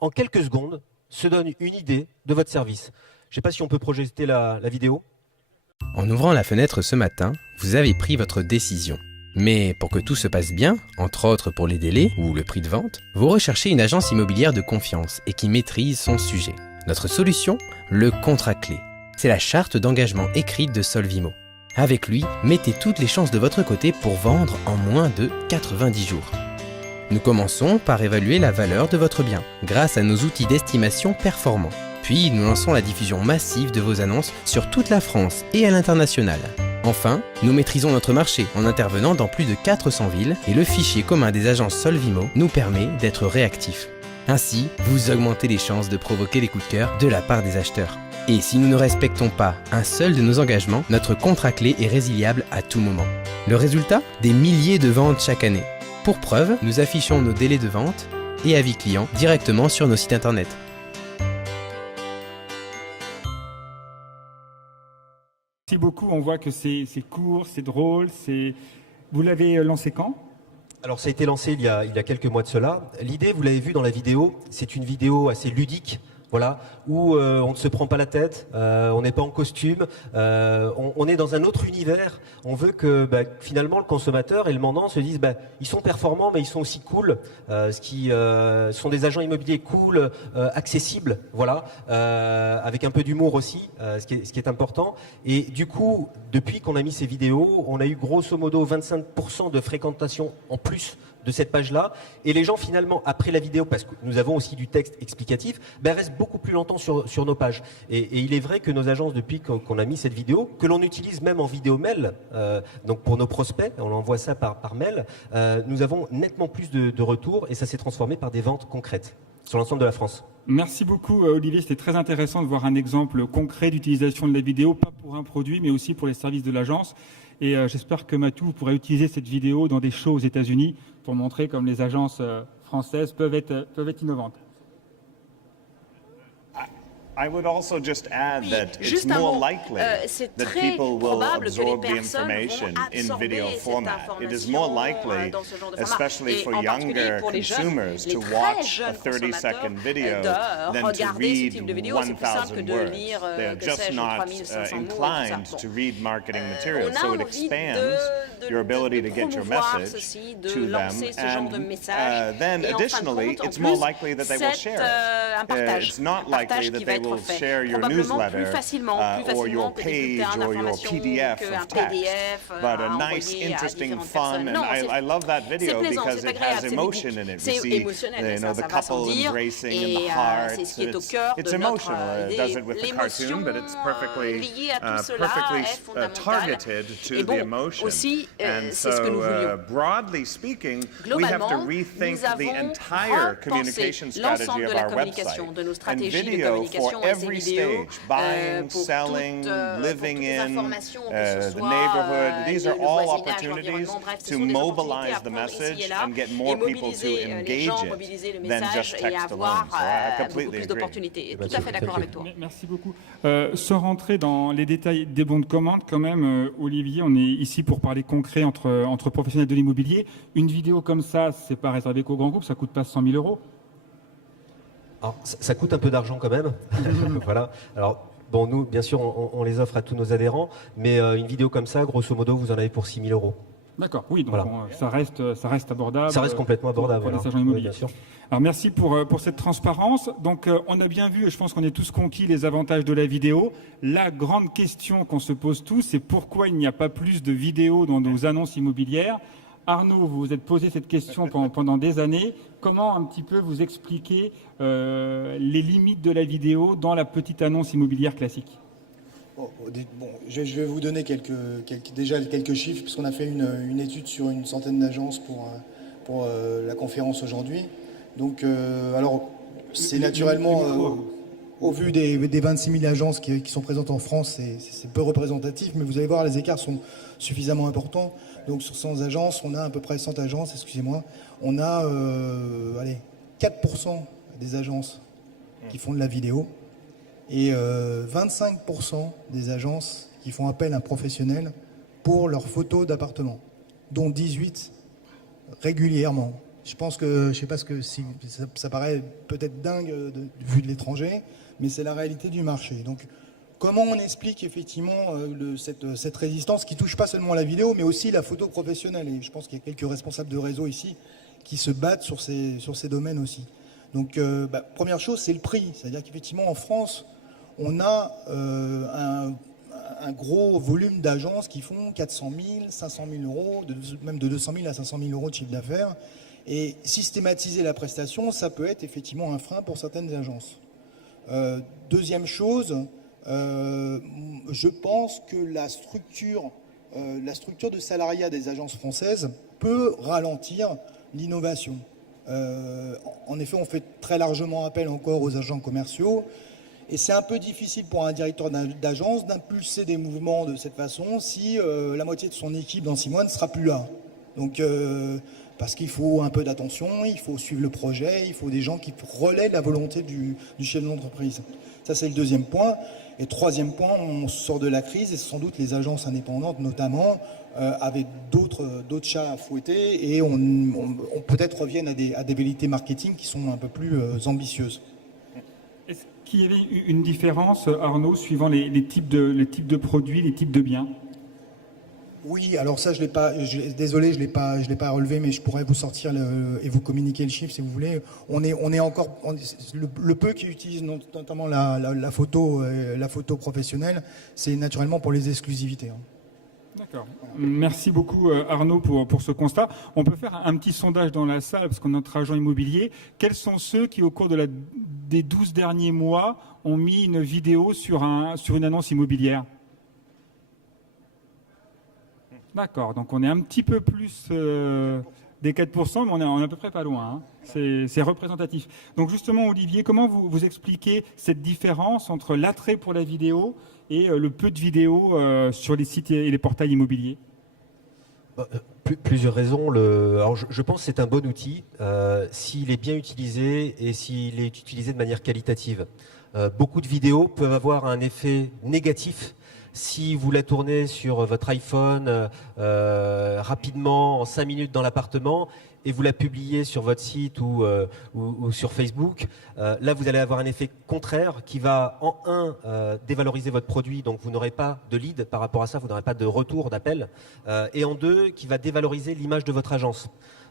en quelques secondes, se donne une idée de votre service. Je ne sais pas si on peut projeter la vidéo. En ouvrant la fenêtre ce matin, vous avez pris votre décision. Mais pour que tout se passe bien, entre autres pour les délais ou le prix de vente, vous recherchez une agence immobilière de confiance et qui maîtrise son sujet. Notre solution, le contrat clé. C'est la charte d'engagement écrite de Solvimo. Avec lui, mettez toutes les chances de votre côté pour vendre en moins de 90 jours. Nous commençons par évaluer la valeur de votre bien grâce à nos outils d'estimation performants. Puis nous lançons la diffusion massive de vos annonces sur toute la France et à l'international. Enfin, nous maîtrisons notre marché en intervenant dans plus de 400 villes et le fichier commun des agences Solvimo nous permet d'être réactifs. Ainsi, vous augmentez les chances de provoquer les coups de cœur de la part des acheteurs. Et si nous ne respectons pas un seul de nos engagements, notre contrat clé est résiliable à tout moment. Le résultat ? Des milliers de ventes chaque année. Pour preuve, nous affichons nos délais de vente et avis clients directement sur nos sites internet. Merci beaucoup, on voit que c'est court, c'est drôle. Vous l'avez lancé quand ? Alors ça a été lancé il y a quelques mois de cela. L'idée, vous l'avez vu dans la vidéo, c'est une vidéo assez ludique. Voilà, où on ne se prend pas la tête, on n'est pas en costume, on est dans un autre univers. On veut que finalement le consommateur et le mandant se disent ils sont performants mais ils sont aussi cool, sont des agents immobiliers cool, accessibles, voilà, avec un peu d'humour aussi, ce qui est important. Et du coup, depuis qu'on a mis ces vidéos, on a eu grosso modo 25% de fréquentation en plus de cette page-là, et les gens finalement, après la vidéo, parce que nous avons aussi du texte explicatif, restent beaucoup plus longtemps sur nos pages. Et il est vrai que nos agences, depuis qu'on a mis cette vidéo, que l'on utilise même en vidéo mail, donc pour nos prospects, on envoie ça par mail, nous avons nettement plus de retours, et ça s'est transformé par des ventes concrètes sur l'ensemble de la France. Merci beaucoup Olivier, c'était très intéressant de voir un exemple concret d'utilisation de la vidéo, pas pour un produit, mais aussi pour les services de l'agence. Et j'espère que Matou pourra utiliser cette vidéo dans des shows aux États-Unis pour montrer comme les agences françaises peuvent être innovantes. I would also just add that it's more likely that people will absorb the information in video format. It is more likely, especially for younger consumers, to watch a 30-second video than to read 1,000 words. They're just not inclined to read marketing materials. So it expands your ability to get your message to them. And then additionally, it's more likely that they will share it. It's not likely that they will share your newsletter or your page or your PDF of text, but a nice, interesting, fun, and I love that video because it has emotion in it. We see the couple embracing in the heart. It's emotional. It does it with the cartoon, but it's perfectly targeted to the emotion. And so, broadly speaking, we have to rethink the entire communication strategy of our website. And video for every stage, buying, selling, living in the neighborhood. These are all opportunities to mobilize the message and get more people to engage it than just text alone. So I completely agree. Tout à fait d'accord avec toi. Merci beaucoup. Sans rentrer dans les détails des bons de commande, quand même, Olivier, on est ici pour parler concret entre professionnels de l'immobilier. Une vidéo comme ça, c'est pas réservé qu'aux grands groupes, ça coûte pas 100 000 €. Alors, ça coûte un peu d'argent quand même. Voilà. Alors, bon, nous, bien sûr, on les offre à tous nos adhérents, mais une vidéo comme ça, grosso modo, vous en avez pour 6 000 €. D'accord, oui, donc voilà. Ça reste abordable. Ça reste complètement abordable, pour les agents immobiliers. Oui, bien sûr. Alors merci pour cette transparence. Donc on a bien vu, et je pense qu'on est tous conquis, les avantages de la vidéo. La grande question qu'on se pose tous, c'est pourquoi il n'y a pas plus de vidéos dans nos annonces immobilières. Arnaud, vous vous êtes posé cette question pendant des années. Comment un petit peu vous expliquer les limites de la vidéo dans la petite annonce immobilière classique ? Bon, je vais vous donner déjà quelques chiffres, puisqu'on a fait une étude sur une centaine d'agences pour la conférence aujourd'hui. Donc, alors, c'est naturellement, au vu des 26 000 agences qui sont présentes en France, c'est peu représentatif, mais vous allez voir, les écarts sont suffisamment importants. Donc, sur 100 agences, on a à peu près 100 agences, excusez-moi, on a 4% des agences qui font de la vidéo. et 25% des agences qui font appel à un professionnel pour leurs photos d'appartements, dont 18 régulièrement. Je pense que, je sais pas ce que ça paraît peut-être dingue vu de l'étranger, mais c'est la réalité du marché. Donc, comment on explique effectivement cette résistance qui touche pas seulement la vidéo, mais aussi la photo professionnelle? Et je pense qu'il y a quelques responsables de réseau ici qui se battent sur ces domaines aussi. Donc, première chose, c'est le prix. C'est-à-dire qu'effectivement, en France, on a un gros volume d'agences qui font 400 000, 500 000 euros, même de 200 000 à 500 000 euros de chiffre d'affaires. Et systématiser la prestation, ça peut être effectivement un frein pour certaines agences. Deuxième chose, je pense que la structure de salariat des agences françaises peut ralentir l'innovation. En effet, on fait très largement appel encore aux agents commerciaux. Et c'est un peu difficile pour un directeur d'agence d'impulser des mouvements de cette façon si la moitié de son équipe dans 6 mois ne sera plus là. Donc, parce qu'il faut un peu d'attention, il faut suivre le projet, il faut des gens qui relaient la volonté du chef de l'entreprise. Ça, c'est le deuxième point. Et troisième point, on sort de la crise et sans doute les agences indépendantes notamment avec d'autres chats à fouetter et on peut-être reviennent à des velléités marketing qui sont un peu plus ambitieuses. Est-ce qu'il y avait une différence, Arnaud, suivant les types de produits, les types de biens? Oui, alors ça, désolé, je l'ai pas relevé, mais je pourrais vous sortir et vous communiquer le chiffre si vous voulez. On est encore le peu qui utilise notamment la photo professionnelle, c'est naturellement pour les exclusivités. D'accord. Merci beaucoup Arnaud pour ce constat. On peut faire un petit sondage dans la salle parce qu'on est notre agent immobilier. Quels sont ceux qui, au cours des 12 derniers mois, ont mis une vidéo sur une annonce immobilière? D'accord, donc on est un petit peu plus des 4%, mais on est à peu près pas loin. Hein. C'est représentatif. Donc justement, Olivier, comment vous expliquez cette différence entre l'attrait pour la vidéo et le peu de vidéos sur les sites et les portails immobiliers? Plusieurs raisons. Alors je pense que c'est un bon outil s'il est bien utilisé et s'il est utilisé de manière qualitative. Beaucoup de vidéos peuvent avoir un effet négatif si vous la tournez sur votre iPhone rapidement, en 5 minutes dans l'appartement, et vous la publiez sur votre site ou sur Facebook. Là, vous allez avoir un effet contraire qui va, dévaloriser votre produit, donc vous n'aurez pas de lead par rapport à ça, vous n'aurez pas de retour d'appel. Et en deux, qui va dévaloriser l'image de votre agence.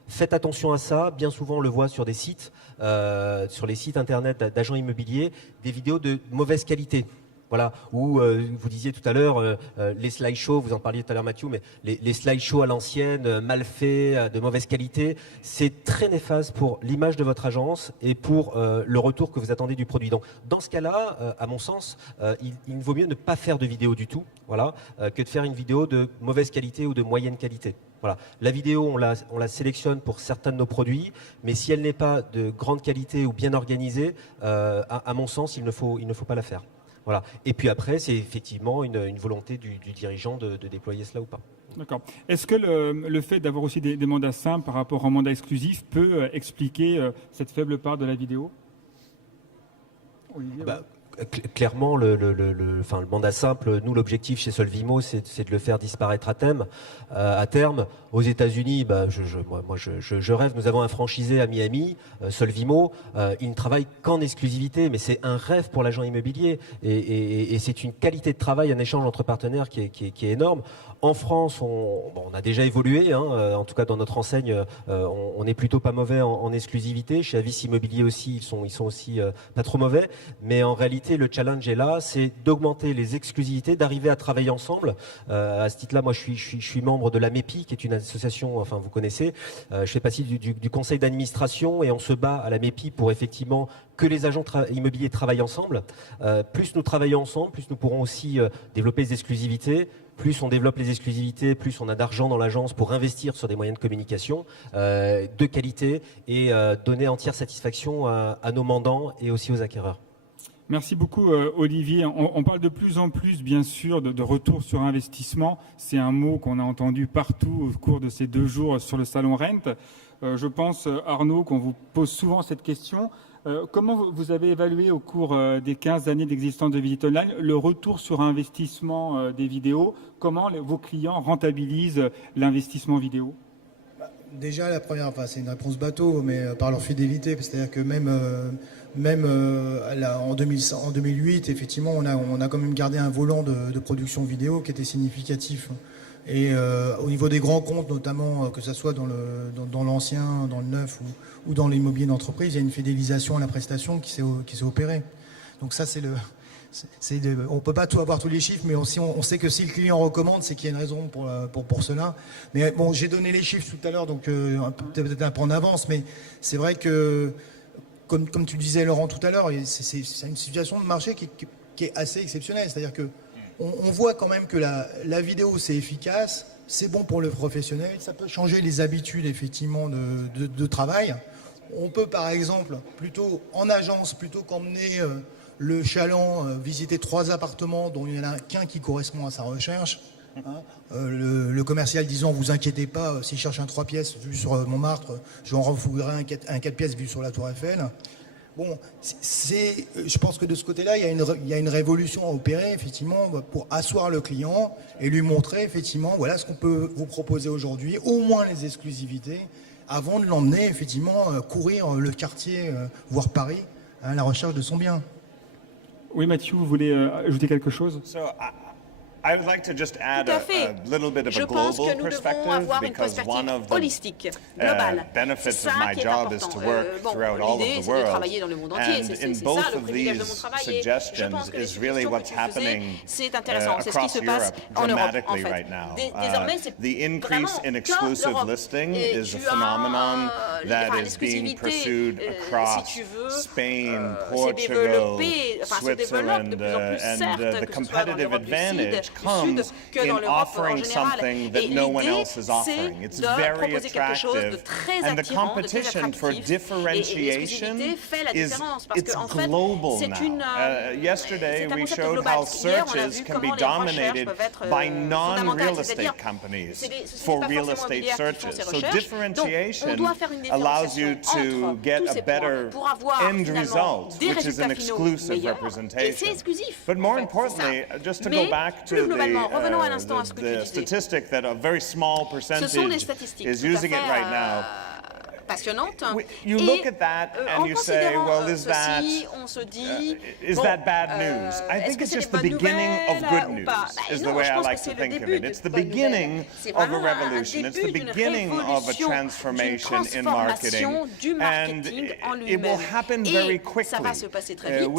Faites attention à ça, bien souvent on le voit sur des sites, sur les sites internet d'agents immobiliers, des vidéos de mauvaise qualité. Voilà, où vous disiez tout à l'heure, les slideshows, vous en parliez tout à l'heure Mathieu, mais les slideshows à l'ancienne, mal faits, de mauvaise qualité, c'est très néfaste pour l'image de votre agence et pour le retour que vous attendez du produit. Donc dans ce cas-là, à mon sens, il vaut mieux ne pas faire de vidéo du tout, voilà, que de faire une vidéo de mauvaise qualité ou de moyenne qualité. Voilà. La vidéo, on la sélectionne pour certains de nos produits, mais si elle n'est pas de grande qualité ou bien organisée, à mon sens, il ne faut pas la faire. Voilà. Et puis après, c'est effectivement une volonté du dirigeant de déployer cela ou pas. D'accord. Est-ce que le fait d'avoir aussi des mandats simples par rapport aux mandats exclusifs peut expliquer cette faible part de la vidéo? Olivier, clairement, le mandat simple, nous, l'objectif chez Solvimo, c'est de le faire disparaître à terme. Aux États-Unis, je rêve. Nous avons un franchisé à Miami, Solvimo. Il ne travaille qu'en exclusivité, mais c'est un rêve pour l'agent immobilier. Et c'est une qualité de travail, un échange entre partenaires qui est énorme. En France, on a déjà évolué, en tout cas dans notre enseigne, on est plutôt pas mauvais en exclusivité. Chez Avis Immobilier aussi, ils sont aussi pas trop mauvais. Mais en réalité, le challenge est là, c'est d'augmenter les exclusivités, d'arriver à travailler ensemble. À ce titre-là, moi, je suis membre de la MEPI, qui est une association, enfin vous connaissez. Je fais partie du conseil d'administration et on se bat à la MEPI pour effectivement que les agents immobiliers travaillent ensemble. Plus nous travaillons ensemble, plus nous pourrons aussi développer des exclusivités. Plus on développe les exclusivités, plus on a d'argent dans l'agence pour investir sur des moyens de communication de qualité et donner entière satisfaction à nos mandants et aussi aux acquéreurs. Merci beaucoup Olivier. On parle de plus en plus bien sûr de retour sur investissement. C'est un mot qu'on a entendu partout au cours de ces 2 jours sur le salon Rent. Je pense Arnaud qu'on vous pose souvent cette question. Comment vous avez évalué au cours des 15 années d'existence de Visite Online le retour sur investissement des vidéos? Comment vos clients rentabilisent l'investissement vidéo? Déjà, la première, c'est une réponse bateau, mais par leur fidélité, c'est-à-dire que même en 2008, effectivement, on a quand même gardé un volant de production vidéo qui était significatif. Et au niveau des grands comptes, notamment, que ce soit dans l'ancien, dans le neuf ou dans l'immobilier d'entreprise, il y a une fidélisation à la prestation qui s'est opérée. Donc ça, on ne peut pas avoir tous les chiffres, mais on sait que si le client recommande, c'est qu'il y a une raison pour cela. Mais bon, j'ai donné les chiffres tout à l'heure, donc peut-être un peu en avance, mais c'est vrai que, comme tu disais Laurent tout à l'heure, c'est une situation de marché qui est assez exceptionnelle. C'est-à-dire que on voit quand même que la vidéo, c'est efficace, c'est bon pour le professionnel, ça peut changer les habitudes effectivement de travail. On peut par exemple, plutôt en agence, plutôt qu'emmener le chaland visiter 3 appartements dont il n'y en a qu'un qui correspond à sa recherche. Le commercial disant, vous inquiétez pas, s'il cherche un 3 pièces vu sur Montmartre, je en refoulerai un 4 pièces vu sur la Tour Eiffel. Bon, je pense que de ce côté-là, il y a une révolution à opérer, effectivement, pour asseoir le client et lui montrer, effectivement, voilà ce qu'on peut vous proposer aujourd'hui, au moins les exclusivités, avant de l'emmener, effectivement, courir le quartier, voire Paris, à la recherche de son bien. Oui, Mathieu, vous voulez ajouter quelque chose? I would like to just add a little bit of a global perspective, because one of the benefits of my job is to work throughout all of the world. And in both of these suggestions is really what's happening across Europe dramatically right now. The increase in exclusive listing is a phenomenon that is being pursued across Spain, Portugal, Switzerland, and the competitive advantage comes in offering something that no one else is offering. It's very attractive, and the competition for differentiation it's global now. Yesterday we showed how searches can be dominated by non-real estate companies for real estate searches. So differentiation allows you to get a better end result, which is an exclusive representation. But more importantly, just to go back to the statistic that a very small percentage is using it right now. You look at that and you say, well, is that bad news? I think it's just the beginning of good news, is the way I like to think of it. It's the beginning of a revolution. It's the beginning of a transformation in marketing. And it will happen very quickly.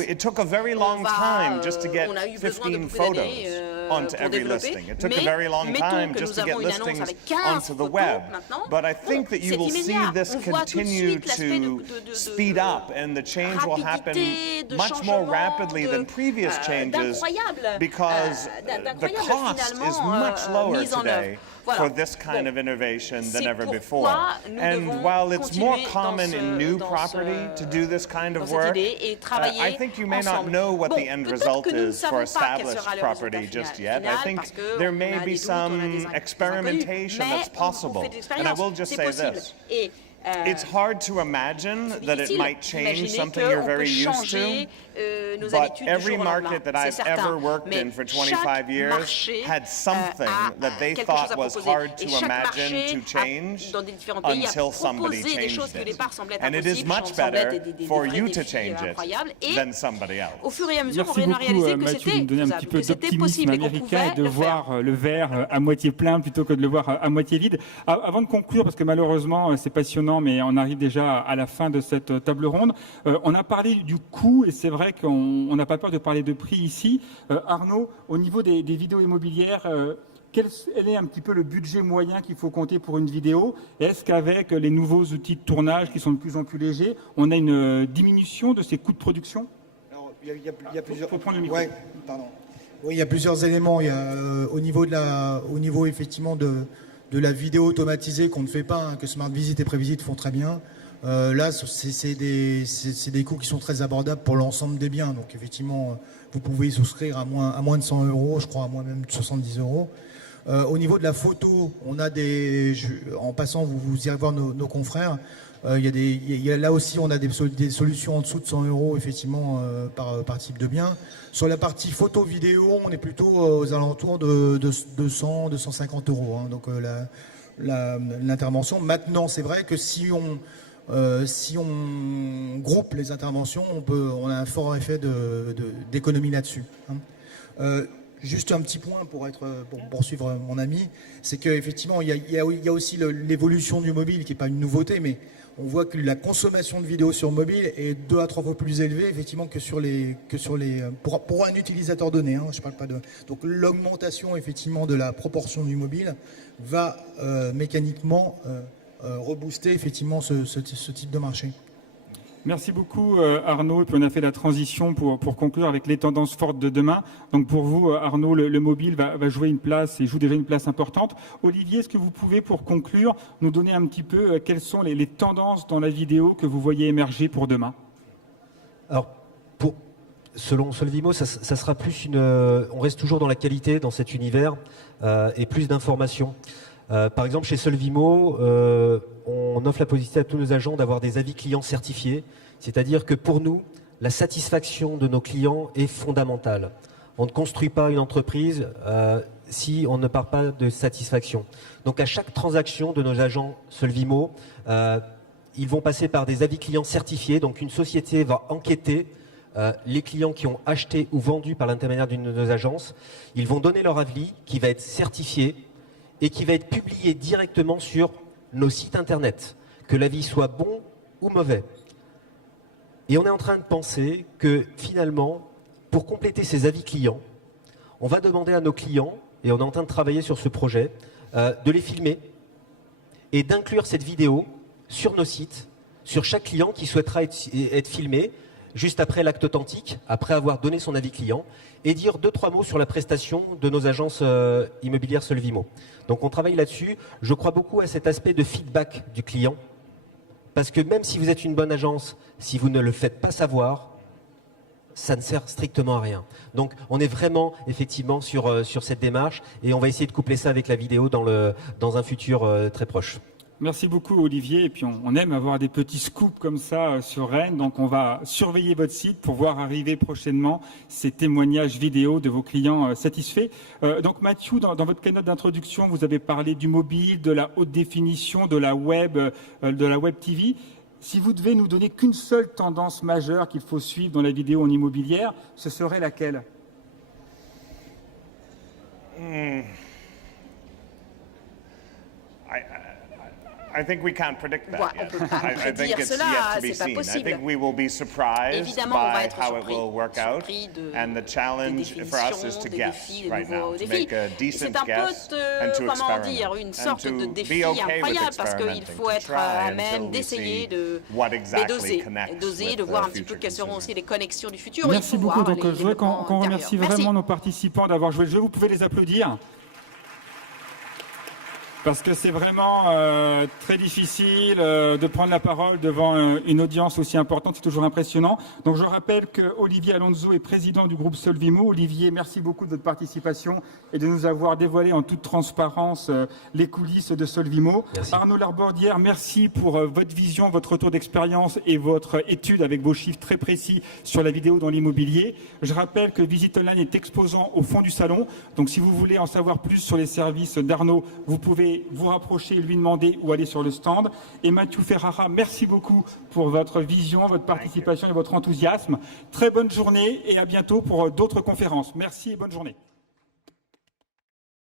It took a very long time just to get 15 photos onto every listing. It took a very long time just to get listings onto the web. But I think that you will see this continue to speed up, and the change will happen much more rapidly than previous changes, because the cost is much lower today for this kind of innovation than ever before. And while it's more common in new property to do this kind of work, I think you may not know what the end result is for established property just yet. I think there may be some experimentation that's possible. And I will just say this. It's hard to imagine that it might change something you're very used to, but every market that I've ever worked in for 25 years had something that they thought was hard to imagine to change until somebody changed it. And it is much better for you to change it than somebody else. Merci beaucoup, Mathieu, de nous donner un petit peu d'optimisme américain et de voir le verre à moitié plein plutôt que de le voir à moitié vide. Avant de conclure, parce que malheureusement, c'est passionnant, mais on arrive déjà à la fin de cette table ronde. On a parlé du coût, et c'est vrai qu'on n'a pas peur de parler de prix ici. Arnaud, au niveau des vidéos immobilières, quel est un petit peu le budget moyen qu'il faut compter pour une vidéo? Est-ce qu'avec les nouveaux outils de tournage qui sont de plus en plus légers, on a une diminution de ces coûts de production? Il y a plusieurs... Faut prendre le micro. Ouais, pardon. Oui, il y a plusieurs éléments. Il y a, au niveau effectivement de la vidéo automatisée qu'on ne fait pas, que Smart Visit et Prévisit font très bien. Là, c'est des coûts qui sont très abordables pour l'ensemble des biens. Donc effectivement, vous pouvez y souscrire à moins de 100 €, je crois, à moins même de 70 €. Au niveau de la photo, on a en passant, vous irez voir nos confrères. Là aussi, on a des solutions en dessous de 100 € effectivement par type de bien. Sur la partie photo-vidéo, on est plutôt aux alentours de 200, 250 €. Hein, donc l'intervention. Maintenant, c'est vrai que si on groupe les interventions, on a un fort effet d'économie là-dessus. Hein. Juste un petit point pour poursuivre mon ami, c'est qu'effectivement, il y a aussi l'évolution du mobile, qui n'est pas une nouveauté, mais on voit que la consommation de vidéos sur mobile est 2 à 3 fois plus élevée, effectivement, pour un utilisateur donné. Hein, je parle pas de. Donc l'augmentation, effectivement, de la proportion du mobile va mécaniquement rebooster, effectivement, ce type de marché. Merci beaucoup Arnaud, et puis on a fait la transition pour conclure avec les tendances fortes de demain. Donc pour vous Arnaud, le mobile va jouer une place et joue déjà une place importante. Olivier, est-ce que vous pouvez pour conclure nous donner un petit peu quelles sont les tendances dans la vidéo que vous voyez émerger pour demain? Alors selon Solvimo, ça sera plus on reste toujours dans la qualité dans cet univers et plus d'informations. Par exemple, chez Solvimo, on offre la possibilité à tous nos agents d'avoir des avis clients certifiés. C'est-à-dire que pour nous, la satisfaction de nos clients est fondamentale. On ne construit pas une entreprise si on ne part pas de satisfaction. Donc à chaque transaction de nos agents Solvimo, ils vont passer par des avis clients certifiés. Donc une société va enquêter les clients qui ont acheté ou vendu par l'intermédiaire d'une de nos agences. Ils vont donner leur avis qui va être certifié et qui va être publié directement sur nos sites internet, que l'avis soit bon ou mauvais. Et on est en train de penser que finalement, pour compléter ces avis clients, on va demander à nos clients, et on est en train de travailler sur ce projet, de les filmer et d'inclure cette vidéo sur nos sites, sur chaque client qui souhaitera être filmé, juste après l'acte authentique, après avoir donné son avis client, et dire 2-3 mots sur la prestation de nos agences immobilières Solvimo. Donc on travaille là-dessus. Je crois beaucoup à cet aspect de feedback du client, parce que même si vous êtes une bonne agence, si vous ne le faites pas savoir, ça ne sert strictement à rien. Donc on est vraiment effectivement sur cette démarche, et on va essayer de coupler ça avec la vidéo dans un futur très proche. Merci beaucoup Olivier, et puis on aime avoir des petits scoops comme ça sur Rennes, donc on va surveiller votre site pour voir arriver prochainement ces témoignages vidéo de vos clients satisfaits. Donc Mathieu, dans votre keynote d'introduction, vous avez parlé du mobile, de la haute définition, de la web TV. Si vous devez nous donner qu'une seule tendance majeure qu'il faut suivre dans la vidéo en immobilière, ce serait laquelle? I think we can't predict that on peut pas prédire cela, c'est pas possible. Évidemment, on va être surpris des définitions, des défis, des nouveaux défis. C'est un peu, comment dire, une sorte de défi incroyable, parce qu'il faut être à même d'essayer de doser, de voir un petit peu quelles seront aussi les connexions du futur. Merci beaucoup. Donc je voudrais qu'on remercie vraiment nos participants d'avoir joué le jeu. Vous pouvez les applaudir, parce que c'est vraiment très difficile de prendre la parole devant une audience aussi importante, c'est toujours impressionnant. Donc je rappelle que Olivier Alonso est président du groupe Solvimo. Olivier, merci beaucoup de votre participation et de nous avoir dévoilé en toute transparence les coulisses de Solvimo. Merci. Arnaud Larbordière, merci pour votre vision, votre retour d'expérience et votre étude avec vos chiffres très précis sur la vidéo dans l'immobilier. Je rappelle que Visit Online est exposant au fond du salon. Donc si vous voulez en savoir plus sur les services d'Arnaud, vous pouvez vous rapprocher, lui demander ou aller sur le stand. Et Mathieu Ferrara, merci beaucoup pour votre vision, votre participation et votre enthousiasme. Très bonne journée et à bientôt pour d'autres conférences. Merci et bonne journée.